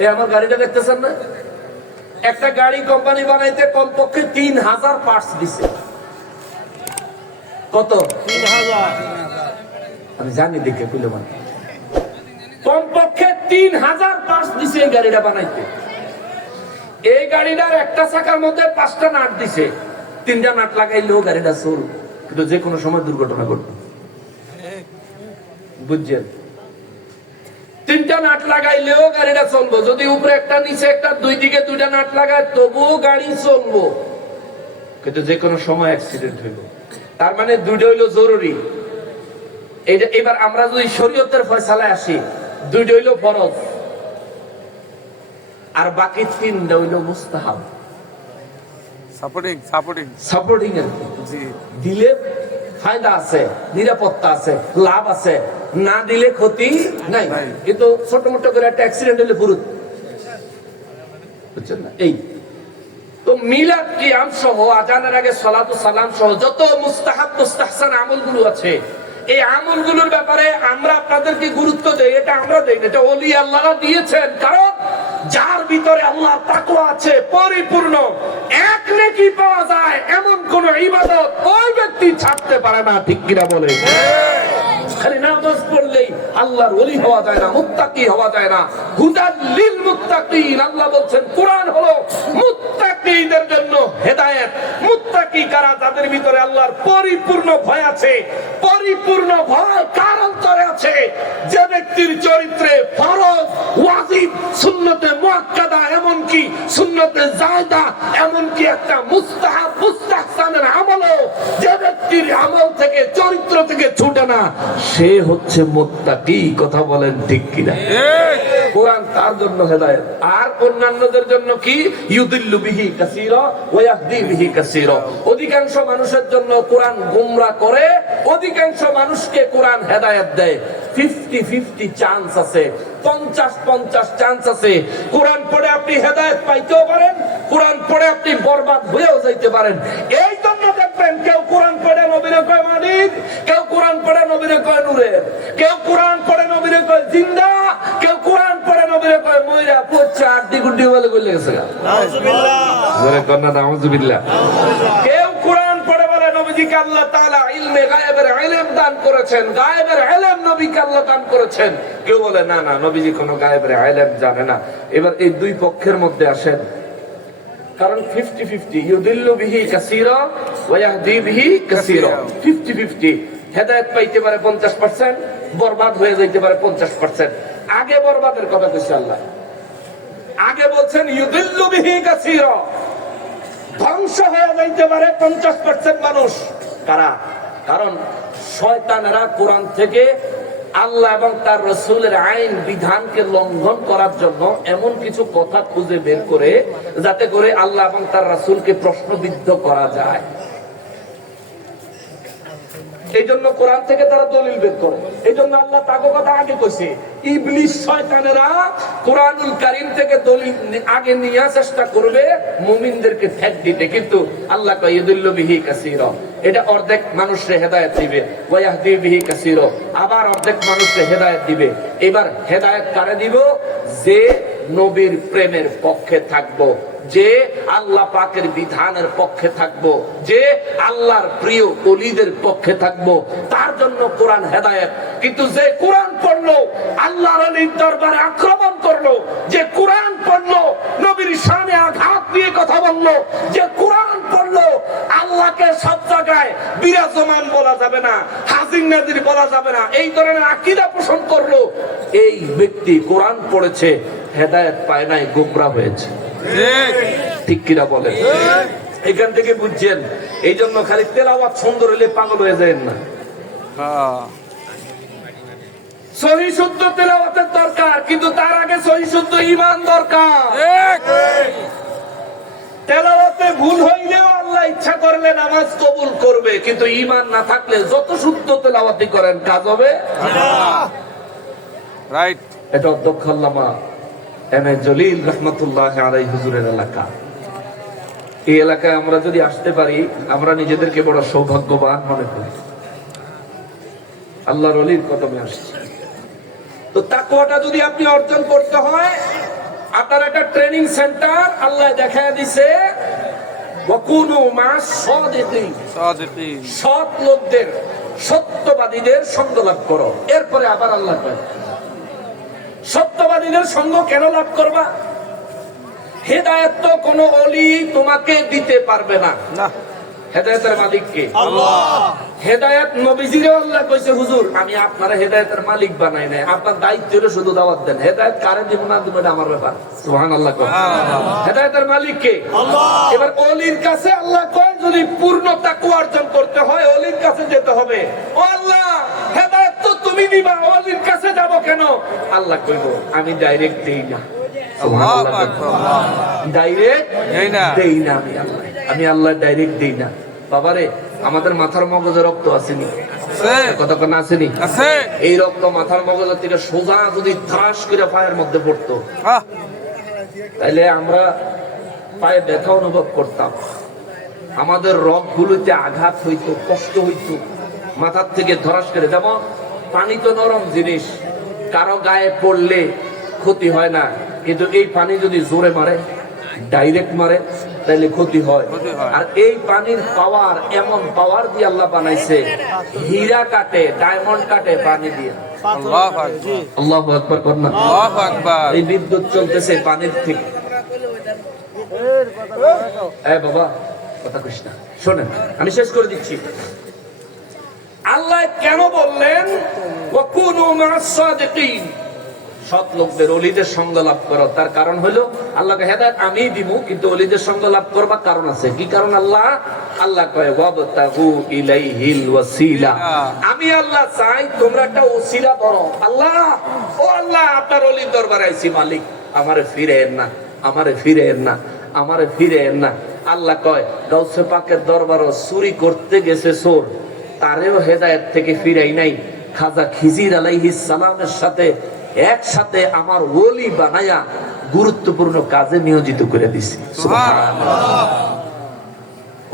এই আমার গাড়িটা দেখতেছেন না, একটা গাড়ি কোম্পানি বানাইতে কমপক্ষে 3000 পার্টস দিছে। কত? 3000। আমি জানি দেখে খুলে মানে কমপক্ষে 3000 পার্টস দিছে এই গাড়িটা বানাইতে। এই গাড়িটার একটা চাকার মধ্যে 5টা নাট দিছে, 3টা নাট লাগাইলেও গাড়িটা চল, কিন্তু যে কোনো সময় দুর্ঘটনা ঘটবে। বুঝছেন? 3টা নাট লাগাইলেও গাড়িটা চলবো, যদি উপরে একটা নিচে একটা, দুই দিকে 2টা নাট লাগায় তবুও গাড়ি চলবো, কিন্তু যে কোনো সময় অ্যাক্সিডেন্ট হইব। তার মানে দুইটা হইলো জরুরি। এইটা এবার আমরা যদি শরীয়তের ফয়সালায় আসি, দুইটা হইলো ফরজ আর বাকি 3টা হইলো মুস্তাহাব। সাপোর্টিং এর দিলে ফায়দা আছে, নিরাপত্তা আছে, লাভ আছে, না দিলে ক্ষতি নাই। কিন্তু ছোট মোটো করে একটা অ্যাক্সিডেন্ট হলে পুরো, বুঝছেন না? এই তো মিলাদ কিয়াম সহ, আজানের আগে সালাতু সালাম সহ যত মুস্তাহাব মুস্তাহসান আমলগুলো আছে, এই আমলগুলোর ব্যাপারে আমরা আপনাদেরকে গুরুত্ব দেই। এটা আমরা দেই না, এটা ওলি আল্লাহরা দিয়েছেন। কারণ যার ভিতরে আল্লাহর তাকওয়া আছে পরিপূর্ণ, এক নেকি পাওয়া যায় এমন কোন ইবাদত ওই ব্যক্তি ছাড়তে পারে না। ঠিক কিনা বলে? খালি নামাজ পড়লেই আল্লাহর ওলি হওয়া যায় না, মুত্তাকি হওয়া যায় না। হুদাল লিল মুত্তাকিন, আল্লাহ বলছেন কোরআন হলো মুত্তাকিদের জন্য হেদায়েত। মুত্তাকি কারা? যাদের ভিতরে আল্লাহর পরিপূর্ণ ভয় আছে। পরিপূর্ণ ভয় কার অন্তরে আছে? যে ব্যক্তির চরিত্রে ফরজ, ওয়াজিব, সুন্নতে মুআক্কাদা, এমনকি সুন্নতে জায়েদা, এমনকি একটা মুস্তাহাব মুস্তাহসানের আমলও যে ব্যক্তির আমল থেকে, চরিত্র থেকে ছুটে না, সে হচ্ছে মুত্তাকি। কথা বলেন ঠিক কিনা? কোরআন তার জন্য হেদায়েত। আর অন্যান্যদের জন্য কি? ইউদিল্লু বিহি কাসীরা ওয়া ইয়াহদি বিহি কাসীরা। অধিকাংশ মানুষের জন্য কোরআন গোমরা করে, অধিকাংশ মানুষকে কোরআন হেদায়েত দেয়। 50-50 চান্স আছে, 50-50 চান্স আছে। কোরআন পড়ে আপনি হেদায়েত পাইতেও পারেন, কোরআন পড়ে আপনি বরবাদ হয়েও যাইতে পারেন। এই জন্য দেখবেন কেউ কোরআন পড়ে নবীরে কয় মানিক, কেউ কোরআন পড়ে নবীরে কয় নূরের, কেউ কোরআন পড়ে নবীরে কয় জিন্দা, কেউ কোরআন পড়ে নবীরে কয় মইরা পচা আড্ডি গুড্ডি বলে কইলে গেছে। নাউজুবিল্লাহ, জোরে কন্না নাউজুবিল্লাহ। কেউ কোরআন পড়ে বলে নবীজিকে আল্লাহ তাআলা ইলমে গায়েবের ইলম দান করেছেন, গায়েবের ইলম নবীকে আল্লাহ দান করেছেন। কেউ বলে না না, নবীজি কোনো গায়েবের ইলম জানে না। এবার এই দুই পক্ষের মধ্যে আসেন, কারণ 50-50, ইউদিল্লু বিহি কাসীরা ওয়া ইয়াহদি বিহি কাসীরা। 50-50, হেদায়েত পাইতে পারে 50%, বরবাদ হয়ে যাইতে পারে 50%। আগে বরবাদের কথা কইছে আল্লাহ, আগে বলছেন ইউদিল্লু বিহি কাসীরা, ধ্বংস হয়ে যাইতে পারে 50% মানুষ। কারা? কারণ শয়তানেরা কোরআন থেকে আল্লাহ এবং তার রাসূলের আইন বিধানকে লঙ্ঘন করার জন্য এমন কিছু কথা খুঁজে বের করে, যাতে করে আল্লাহ এবং তার রাসূলকে প্রশ্নবিদ্ধ করা যায়। এই জন্য কোরআন থেকে তারা দলিল বের করে। এই জন্য আল্লাহ তাকে কথা আগে কইছে, ইবলিস শয়তানেরা কোরআনুল কারীম থেকে দলিল আগে নিয়ে চেষ্টা করবে মুমিনদেরকে ঠেক দিতে, কিন্তু আল্লাহ কয় ইউদিল্লু বিহি কাসীরা, এটা অর্ধেক মানুষকে হেদায়েত দিবে, ওয়া ইয়াহদি বিহি কাসীরা, আবার অর্ধেক মানুষকে হেদায়েত দিবে। এবার হেদায়েত কারে দিব? যে নবীর প্রেমের পক্ষে থাকবো, যে আল্লাহ পাকের বিধানের পক্ষে থাকবো, যে আল্লাহর প্রিয় ওলিদের পক্ষে থাকবো, তার জন্য কোরআন হেদায়েত। কিন্তু যে কোরআন পড়লো আল্লাহর ওলির দরবারে আক্রমণ করলো, যে কোরআন পড়লো নবীর শানে আঘাত দিয়ে কথা বললো, যে কোরআন পড়লো আল্লাহকে সব জায়গায় বিরাজমান বলা যাবে না, হাজির নাজির বলা যাবে না, এই ধরনের আকীদা পোষণ করলো, এই ব্যক্তি কোরআন পড়েছে, হেদায়েত পায় নাই, গোমরা হয়েছে। ঠিক কিনা বলেন? এখান থেকে বুঝছেন? এই জন্য খালি তেলাওয়াত সুন্দর হলে পাগল হয়ে যায় না, সহি শুদ্ধ তেলাওয়াতের দরকার, কিন্তু তার আগে সহি শুদ্ধ ঈমান দরকার। তেলাওয়াতে ভুল হইলেও আল্লাহ ইচ্ছা করলে নামাজ কবুল করবে, কিন্তু ঈমান না থাকলে যত শুদ্ধ তেলাওয়াতি করেন কাজ হবে রাইট। এটা অধ্যক্ষ আল্লামা এম.এ. জলিল রাহমাতুল্লাহ আলাইহি হুজুরের এলাকা। এই এলাকায় আমরা যদি আসতে পারি, আমরা নিজেদেরকে বড় সৌভাগ্যবান মনে করি। আল্লাহর ওলির কদমে আসছে। তো তাকওয়াটা যদি আপনি অর্জন করতে হয়, আপনার একটা ট্রেনিং সেন্টার আল্লাহ দেখায় দিছে ওয়াকুনু মাস সাদিকিন, সৎ লোকদের, সত্যবাদীদের সঙ্গ লাভ করো। এরপরে আবার আল্লাহ কয় সত্যবাদীদের সঙ্গ কেন লাভ করবা? হেদায়েত তো কোনো ওলি তোমাকে দিতে পারবে না। হেদায়েতের মালিক কে? আল্লাহ। হেদায়েত নবীজিরে আল্লাহ কইছে হুজুর আমি আপনারা হেদায়েতের মালিক বানাই নাই, আপনার দায়িত্ব হলো শুধু দাওয়াত দেন। হেদায়েত কারে দিব না দিব এটা আমার ব্যাপার। সুবহানাল্লাহ। হেদায়েতের মালিক কে? আল্লাহ। এবার ওলির কাছে আল্লাহ কয় যদি পূর্ণ তাকওয়া অর্জন করতে হয় ওলির কাছে যেতে হবে। ও আল্লাহ হেদায়েত তো তুমি দিবা, ওলির কাছে যাব কেন? আল্লাহ কইব আমি ডাইরেক্ট দেই না। ডাইরেক্ট দেই না আমি আল্লাহ ডাইরেক্ট দেই না। বাবারে আমাদের মাথার মগজে রক্ত আসেনি, কতক্ষণ আসেনি? এই রক্ত মাথার মগজের থেকে সোজা যদি ধাস করে পায়ের মধ্যে পড়তো তাইলে আমরা পায়ে ব্যথা অনুভব করতাম, আমাদের রগগুলোতে আঘাত হইতো, কষ্ট হইতো, মাথার থেকে ধরাস করে। যেমন পানি তো নরম জিনিস, কারো গায়ে পড়লে ক্ষতি হয় না, কিন্তু এই পানি যদি জোরে মারে, ডাইরেক্ট মারে, তাহলে ক্ষতি হয়। আর এই পানির পাওয়ার এমন পাওয়ার দিয়ে আল্লাহ বানাইছে, হীরা কাটে, ডায়মন্ড কাটে পানি দিয়ে। আল্লাহু আকবার কর না। এই বিদ্যুৎ চলতেছে পানির থেকে। বাবা কথা কইস না, শোনেন আমি শেষ করে দিচ্ছি। আল্লাহ কেন বললেন ওয়াকুনু মা'আস সাদিকিন, সৎ লোকদের, ওলিদের সঙ্গ লাভ করো? তার কারণ হলো আল্লাহকে হেদায়েত আমি দিব, কিন্তু ওলিদের সঙ্গ লাভ করবার কারণ আছে। কি কারণ? আল্লাহ কয় ওয়াবতাগু ইলাইহিল ওয়াসিলা, আমি আল্লাহ চাই তোমরা একটা ওসিলা ধরো। আল্লাহ ও আল্লাহ আপনার ওলির দরবারে আইছি, মালিক আমারে ফিরেন না, আমারে ফিরেন না, আমারে ফিরেন না। আল্লাহ কয় গাউসে পাকের দরবারও চুরি করতে গেছে চোর, তারেও হেদায়েত থেকে ফিরাই নাই। খাজা খিজির আলাইহিস সালামের সাথে একসাথে আমার ওলি বানায়া গুরুত্বপূর্ণ কাজে নিয়োজিত করে দিছি। সুবহানাল্লাহ।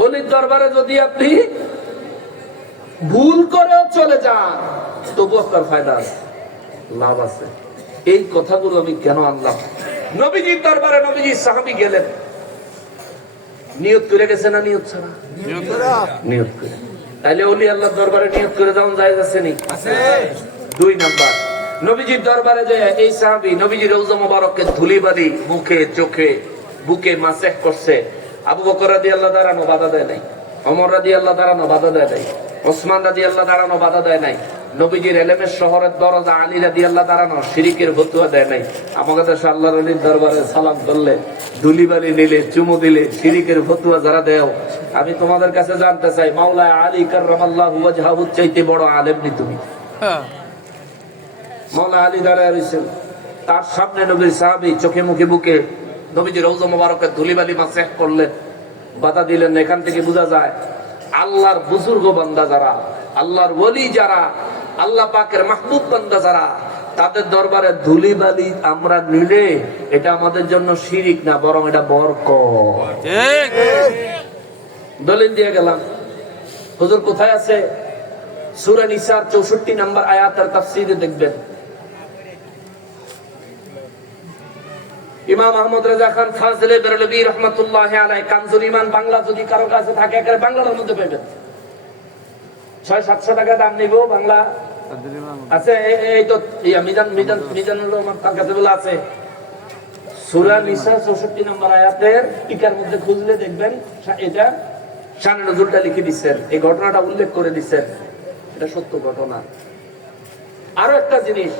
ওলির দরবারে যদি আপনি ভুল করেও চলে যান তবু আপনার ফায়দা আছে, লাভ আছে। এই কথাগুলো আমি কেন আনলাম? নবীজির দরবারে নবীজির সাহাবী গেলেন, নিয়ত করে গেছে না নিয়ত ছাড়া? নিয়ত করে। তাইলে ওলি আল্লাহর দরবারে নিয়ত করে যাওয়া জায়েজ আছে নি? আছে। 2 নাম্বার, নবীজির দরবারে যে এই সাহাবী নবীজির রওজা মোবারককে ধুলিবালি মুখে, চোখে, বুকে মাসেহ করছে। আবু বকর রাদিয়াল্লাহু তাআলা বাধা দেয় নাই, ওমর রাদিয়াল্লাহু তাআলা বাধা দেয় নাই, ওসমান রাদিয়াল্লাহু তাআলা বাধা দেয় নাই। নবীজির ইলমের শহরের দরজা আলী রাদিয়াল্লাহু তাআলা শিরকের ফতোয়া দেয় নাই। আমাদের দেশে আল্লাহর ওলির দরবারে সালাম করলে, ধুলিবালি নিলে, চুমু দিলে, শিরকের ফতোয়া যারা দেও, আমি তোমাদের কাছে জানতে চাই মাওলা আলী কাররামাল্লাহু ওয়াজহাহু চাইতে বড় আলেম নি তুমি? মাওলা আলী দাঁড়ায় রয়েছেন, তার সামনে নবীর সাহাবী চোখে মুখে বুকে নবীজির রওজা মোবারকের ধুলিবালি মাসেহ করলেন, বাধা দিলেন। এখান থেকে বোঝা যায় আল্লাহর বুজুর্গ বান্দা যারা, আল্লাহর ওলি যারা, আল্লাহ পাকের মাহবুব বান্দা যারা, তাদের দরবারে ধুলিবালি আমরা নিলে এটা আমাদের জন্য শিরিক না, বরং এটা বরকত। ঠিক দলিল দিয়ে গেলাম। হুজুর কোথায় আছে? সূরা নিসার 64 নম্বর আয়াতের তাফসীরে দেখবেন। ইমাম আহমদ রেজা খান ফাজলে বেরলভী রাহমাতুল্লাহি আলাইহি কানজুল ঈমান বাংলা যদি কারো কাছে থাকে একেবারে বাংলার মধ্যে পাবেন। 600-700 টাকা দাম নিব বাংলা আছে। এই তো মিজানুর রহমান তার কাছে বলা আছে। সূরা নিসা 64 নম্বর আয়াতের টিকার মধ্যে খুঁজলে দেখবেন এটা শানে নজুলটা লিখে দিচ্ছেন, এই ঘটনাটা উল্লেখ করে দিচ্ছেন। এটা সত্য ঘটনা। আরো একটা জিনিস,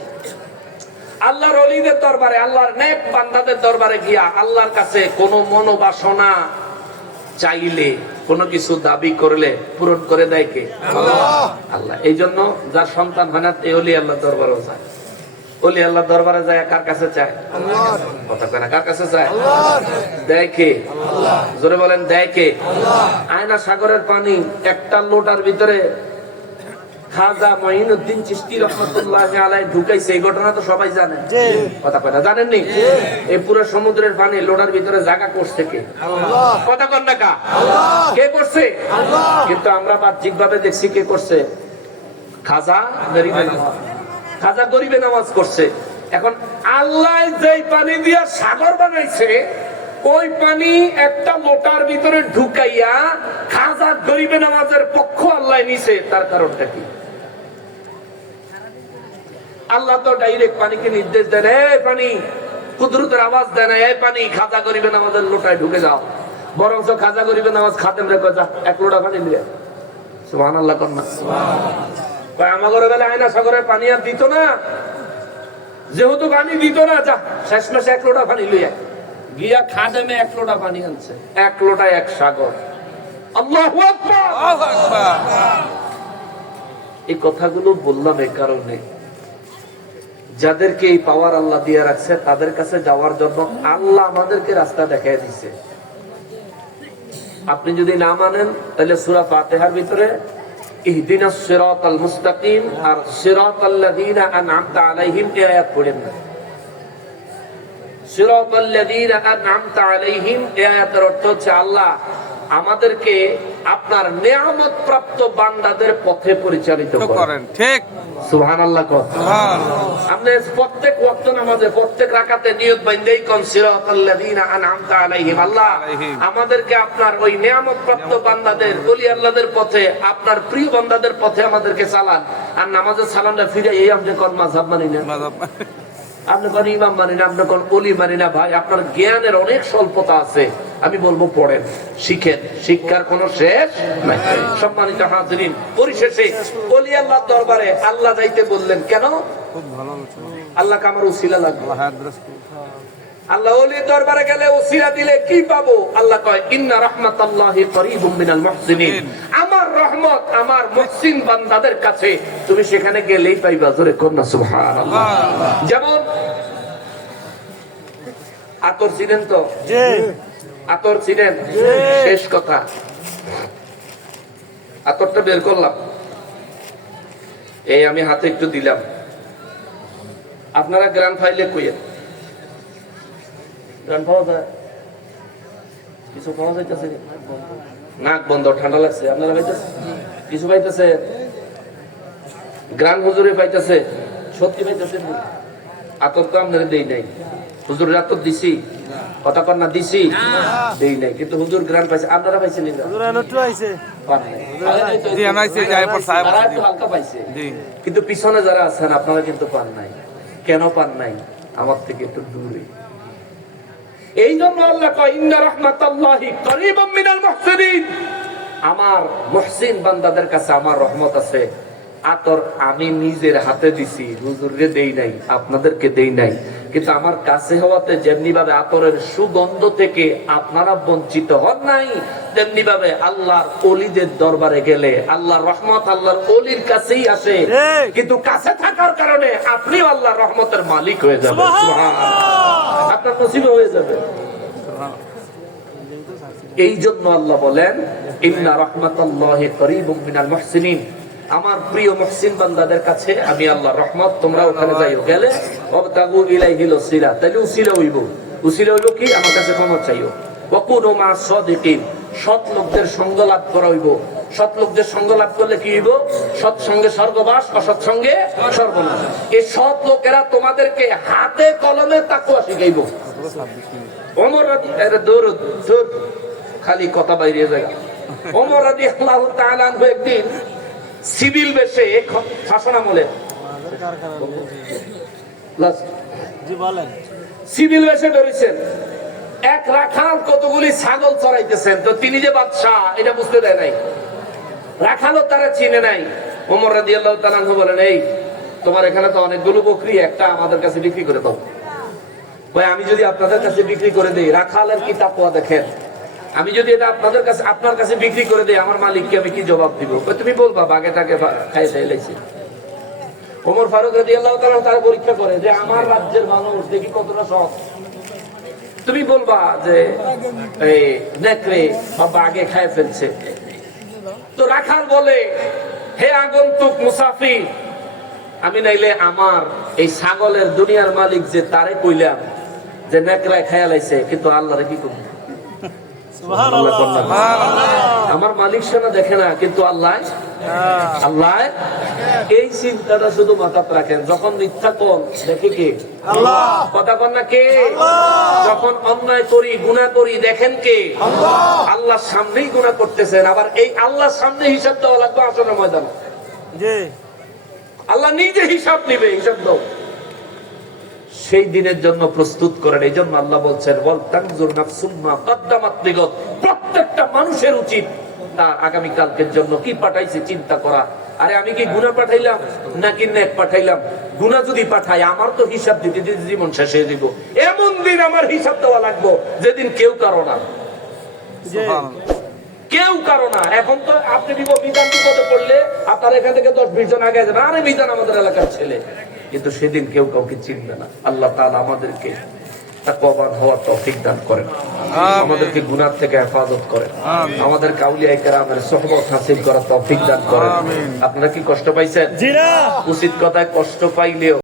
আল্লাহর ওলিদের দরবারে, আল্লাহর নেক বান্দাদের দরবারে গিয়া আল্লাহর কাছে কোনো মনোবাসনা চাইলে, কোনো কিছু দাবি করলে পূরণ করে দেয় কে? আল্লাহ। এই জন্য যার সন্তান হয় না এই ওলি আল্লাহর দরবারেও যায়। ওলি আল্লাহর দরবারে যায় কার কাছে চায়? কথা কয় না, কার কাছে চায়? দেয় কে? জোরে বলেন দেয় কে? আয়না সাগরের পানি একটা লোটার ভিতরে খাজা মঈনুদ্দিন চিশতি রাহমাতুল্লাহি আলাইহি ঢুকাইছে, এই ঘটনা তো সবাই জানেন। কথা কয় না, জানেননি? এই পুরো সমুদ্রের পানি লোটার ভিতরে জায়গা করছে কে? আল্লাহ। কথা কন না কা? আল্লাহ। কে করছে? আল্লাহ। কিন্তু আমরা বাহ্যিক ভাবে দেখছি কে করছে? খাজা গরিবে নামাজ, খাজা গরিবে নামাজ করছে। এখন আল্লাহ যেই পানি দিয়া সাগর বানাইছে, ওই পানি একটা লোটার ভিতরে ঢুকাইয়া খাজা গরিবে নামাজের পক্ষ আল্লাহ নিছে। তার কারণটা কি? আল্লাহ তো ডাইরেক্ট পানিকে নির্দেশ দেন, এই পানি, কুদরতের আওয়াজ দেন, এই পানি খাজা গরিবে নামাজের লোটায় ঢুকে যাও। বরঞ্চ খাজা গরিবে নামাজ খাতেম রেখে যা, এক লোটা পানি নিয়ে। সুবহানাল্লাহ কন্যা। আমাদের বেলা আয়না সাগরে পানি আর দিত না, যেহেতু পানি দিত না, যা শেষ মাসে এক লোটা পানি লইয়া গিয়া খাদেমে এক লোটা পানি আনছে। এক লোটা এক সাগর। আল্লাহু আকবার। এই কথাগুলো বললাম এই কারণে, যাদেরকে এই পাওয়ার আল্লাহ দিয়ে রাখছে তাদের কাছে যাওয়ার জন্য আল্লাহ আমাদেরকে রাস্তা দেখাই দিছে। আপনি যদি না মানেন তাহলে সূরা ফাতিহার ভিতরে ইহদিনাস সিরাতাল মুস্তাকিম আর সিরাতাল্লাযীনা আন'আমতা আলাইহিম এই আয়াত পড়েন না। সিরাতাল্লাযীনা আন'আমতা আলাইহিম এই আয়াতের অর্থ হচ্ছে আল্লাহ আমাদেরকে আপনার নিয়ামত প্রাপ্ত বান্দাদের পথে পরিচালিত করেন। ঠিক। সুবহানাল্লাহ। আপনি প্রত্যেক ওয়াক্ত নামাজে প্রত্যেক রাকাতে নিয়ত বাইন্দেই কোন সিরাতাল্লাযীনা আন'আমতা আলাইহিম, আল্লাহ আমাদেরকে আপনার ওই নিয়ামত প্রাপ্ত বান্দাদের, ওলি আল্লাহদের পথে, আপনার প্রিয় বান্দাদের পথে আমাদেরকে চালান। আর নামাজের সালামটা ফিরে এই আপনি কোন মাযহাব মানি না, আপনি কোন ইমাম মানি না, আপনি কোন ওলি মানি না। ভাই, আপনার জ্ঞানের অনেক স্বল্পতা আছে। আমি বলবো পড়েন, শিখেন, শিক্ষার কোনো শেষ নাই। সম্মানিত হাজিরিন, পরিশেষে ওলি আল্লাহর দরবারে আল্লাহ যাইতে বললেন কেন? আল্লাহ কামার উসিলা লাগবে। আল্লাহ ওলির দরবারে গেলে উসিলা দিলে কি পাবো? আল্লাহ কয় ইন্না রাহমাতাল্লাহি করিবুম মিনাল মুহসিনিন, আমার রহমত আমার মুহসিন বান্দাদের কাছে, তুমি সেখানে গেলেই পাইবা। জোরে কন্যা সুবহানাল্লাহ। যেমন আতর চিনেন তো? আতর চিনেন? শেষ কথা, আতরটা বের করলাম, এই আমি হাতে একটু দিলাম। আপনারা গ্রাম ফাইলে কইয়েন, গ্রাম পাওয়া যায়? কিছু পাওয়া যাইতেছে? নাক বন্ধ, ঠান্ডা লাগছে। আপনারা পাইতেছে? কিছু পাইতেছে? গ্রাম হুজুরে পাইতেছে? সত্যি পাইতেছে? আতর তো আপনারা দেই নাই, হুজুরের আতর দিছি, কথা কর না, দিছি দেই নাই, কিন্তু হুজুর গ্রাম পাইছে। আপনারা পাইছেন? কিন্তু পিছনে যারা আছেন আপনারা কিন্তু পান নাই। কেন পান নাই? আমার থেকে একটু দূরে। এই জন্য আল্লাহ কয় ইন্না রাহমাতাল্লাহি করিবুম মিনাল মুহসিনিন, আমার মুহসিন বান্দাদের কাছে আমার রহমত আছে। আতর আমি নিজের হাতে দিছি, হুজুরকে দেই নাই, আপনাদেরকে দেই নাই, কিন্তু আমার কাছে হওয়াতে যেমনি ভাবে আতরের সুগন্ধ থেকে আপনারা বঞ্চিত হন নাই, তেমনি ভাবে আল্লাহর ওলিদের দরবারে গেলে আল্লাহর রহমত আল্লাহর ওলির কাছেই আসে। কিন্তু কাছে থাকার কারণে আপনিও আল্লাহর রহমতের মালিক হয়ে যাবেন। সুবহানাল্লাহ, আপনার নসিব হয়ে যাবে। এই জন্য আল্লাহ বলেন ইন্না রাহমাতাল্লাহি করিবুম মিনাল মুহসিনিন, আমার প্রিয় মুহসিন বান্দাদের কাছে আমি আল্লাহর রহমত। তোমরা ওখানে যাইও, গেলে ওয়াবতাগু ইলাইহিল ওসিলা, তাহলে উসিলা হইব। উসিলা হইল কি? আমার কাছে ক্ষমা চাইও। ওয়াকুনু মা'আস সাদিকিন, সৎ লোকদের সঙ্গ লাভ করা হইব। সৎ লোকদের সঙ্গ লাভ করলে কি হইব? সৎ সঙ্গে স্বর্গবাস, অসৎ সঙ্গে সর্বনাশ। এই সৎ লোকেরা তোমাদেরকে হাতে কলমে তাকওয়া শিখাইব। ওমর রাদিয়াল্লাহু খালি কথা বাইরে যায়। ওমর রাদিয়াল্লাহু তাআলা আনহু একদিন সিভিল বেশে শাসন আমলে সিভিল বেশে ধরেছেন, এক রাখাল কতগুলি ছাগল চড়াইতেছেন। তো তিনি যে বাদশাহ এটা বুঝতে দেয় নাই, রাখালও তারা চিনে নাই। ওমর রাদিয়াল্লাহু তাআলা আনহু বলেন, এই তোমার এখানে তো অনেকগুলো বকরি, একটা আমাদের কাছে বিক্রি করে দাও। ভাই, আমি যদি আপনাদের কাছে বিক্রি করে দেই, রাখালের কি তাকওয়া দেখেন, আমি যদি এটা আপনার কাছে বিক্রি করে দেই, আমার মালিককে আমি কি জবাব দিব? তুমি বলবা বাঘেটাকে খাই ফেলেছি। ওমর ফারুক রাদিয়াল্লাহু তাআলা তারা পরীক্ষা করে যে আমার রাজ্যের মানুষ দেখি কতটা সৎ। তুমি বলবা যে এই নেকড়ে বা বাঘে খাই ফেলছে। তো রাখাল বলে, হে আগন্তুক মুসাফির, আমি নাইলে আমার এই ছাগলের দুনিয়ার মালিক যে তারে কইলাম যে নেকড়ায় খাইয়া লাইছে, কিন্তু আল্লাহরে কি করব? আমার মালিক সেনা দেখে না, কিন্তু আল্লাহ আল্লাহ এই চিন্তাটা শুধু মাথাতে রাখেন। যখন মিথ্যা কোন দেখে কে? আল্লাহ। কথা কন না কে? যখন অন্যায় করি গুনাহ করি দেখেন কে? আল্লাহ। আল্লাহর সামনেই গুনাহ করতেছেন, আবার এই আল্লাহর সামনে হিসাব দেওয়া লাগবে আসরের ময়দানে। জি, আল্লাহ নিজে হিসাব নিবে, হিসাব দাও। সেই দিনের জন্য প্রস্তুত করেন। এই জন্য আল্লাহ বলছেন ওয়াল তানজুর নাফসুম মা কদ্দামাত লিগাদ। প্রত্যেকটা মানুষের উচিত তার আগামী কালকের জন্য কি পাঠাইছে চিন্তা করা। আরে আমি কি গুনাহ পাঠাইলাম নাকি নেক পাঠাইলাম? গুনাহ যদি পাঠাই আমার তো হিসাব দিতে দিতে জীবন শেষ হয়ে যাব। এমন দিন আমার হিসাব দেওয়া লাগবে যেদিন কেউ কারো না, কেউ কারো না। এখন তো আপনি বিধান বিপদে পড়লে আপনার এখান থেকে 10-20 জন আগে যাবে, আরে বিধান আমাদের এলাকার ছেলে, কিন্তু সেদিন কেউ কাউকে চিনবে না। আল্লাহ তাআলা আমাদেরকে তাকওয়াবান হওয়ার তৌফিক দান করেন, আমাদেরকে গুনাহ থেকে হেফাজত করেন, আমাদের আউলিয়া কেরামের সুহবত হাসিল করার তৌফিক দান করেন। আপনারা কি কষ্ট পাইছেন? জি না। উচিত কথায় কষ্ট পাইলেও